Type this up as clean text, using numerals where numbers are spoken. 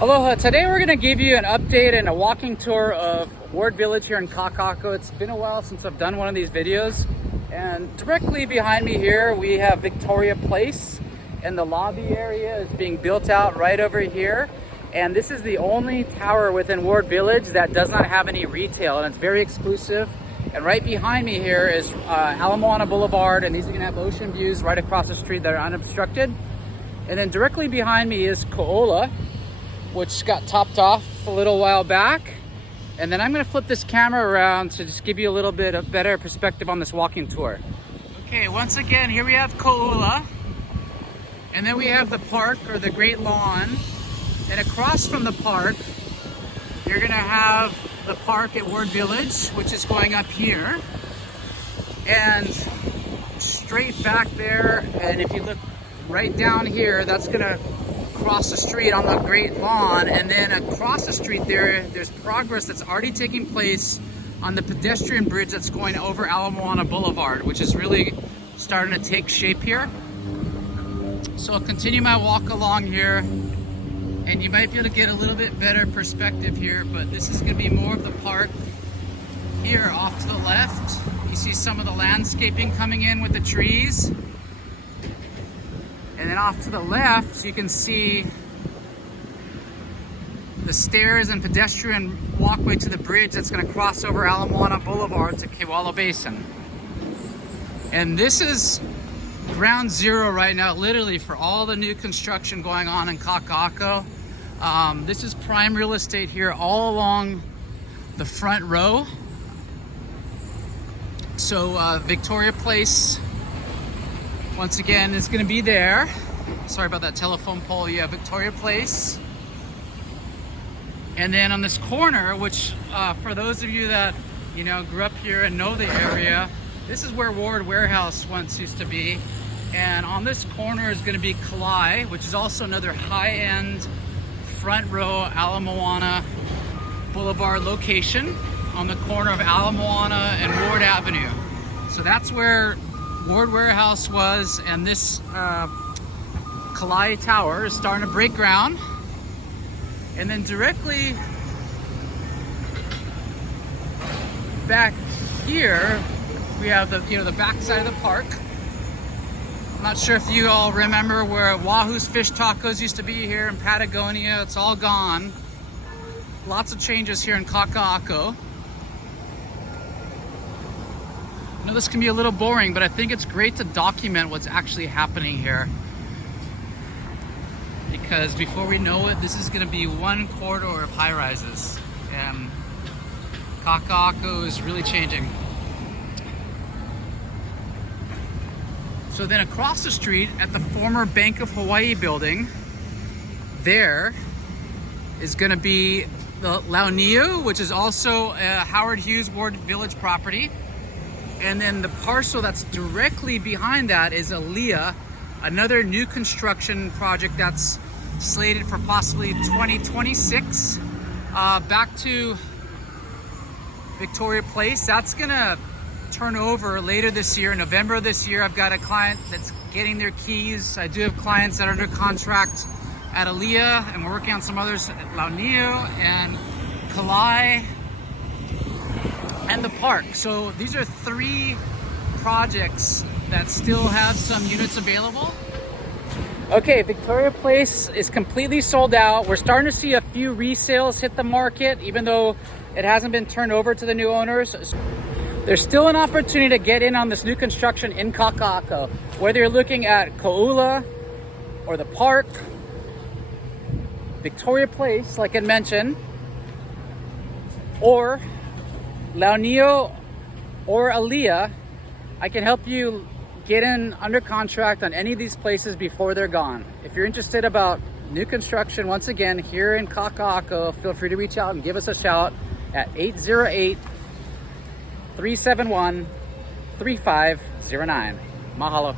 Aloha, today we're going to give you an update and a walking tour of Ward Village here in Kakaako. It's been a while since I've done one of these videos. And directly behind me here, we have Victoria Place, and the lobby area is being built out right over here. And this is the only tower within Ward Village that does not have any retail, and it's very exclusive. And right behind me here is Ala Moana Blvd, and these are going to have ocean views right across the street that are unobstructed. And then directly behind me is Koula, which got topped off a little while back. And then I'm going to flip this camera around to just give you a little bit of better perspective on this walking tour. Okay, once again, here we have Koula, and then we have the park, or the Great Lawn, and across from the park you're going to have the park at Ward Village, which is going up here, and straight back there, and if you look right down here, that's going to cross the street on the Great Lawn. And then across the street there's progress that's already taking place on the pedestrian bridge that's going over Ala Moana Blvd, which is really starting to take shape here. So I'll continue my walk along here, and you might be able to get a little bit better perspective here, but this is going to be more of the park here off to the left. You see some of the landscaping coming in with the trees. And then off to the left, you can see the stairs and pedestrian walkway to the bridge that's going to cross over Ala Moana Blvd to Kewalo Basin. And this is ground zero right now, literally, for all the new construction going on in Kakaako. This is prime real estate here all along the front row. So Victoria Place, once again, it's going to be there. Sorry about that telephone pole. You have Victoria Place. And then on this corner, which for those of you that, you know, grew up here and know the area, this is where Ward Warehouse once used to be. And on this corner is going to be Kalae, which is also another high-end front row Ala Moana Blvd location on the corner of Ala Moana and Ward Avenue. So that's where Ward Warehouse was, and this Kalae Tower is starting to break ground. And then directly back here we have the back side of the park. I'm not sure if you all remember where Wahoo's Fish Tacos used to be here in Patagonia. It's all gone. Lots of changes here in Kakaako. I know this can be a little boring, but I think it's great to document what's actually happening here. Because before we know it, this is going to be one corridor of high-rises. And Kakaako is really changing. So then across the street at the former Bank of Hawaii building, there is going to be the Launiu, which is also a Howard Hughes Ward Village property. And then the parcel that's directly behind that is Alia, another new construction project that's slated for possibly 2026. Back to Victoria Place, that's gonna turn over later this year, November of this year. I've got a client that's getting their keys. I do have clients that are under contract at Alia, and we're working on some others at Launiu and Kalae and the park. So these are three projects that still have some units available. Okay, Victoria Place is completely sold out. We're starting to see a few resales hit the market, even though it hasn't been turned over to the new owners. There's still an opportunity to get in on this new construction in Kakaako. Whether you're looking at Koula or the park, Victoria Place, like I mentioned, or Launiu or Alia, I can help you get in under contract on any of these places before they're gone. If you're interested about new construction, once again, here in Kakaako, feel free to reach out and give us a shout at 808-371-3509. Mahalo.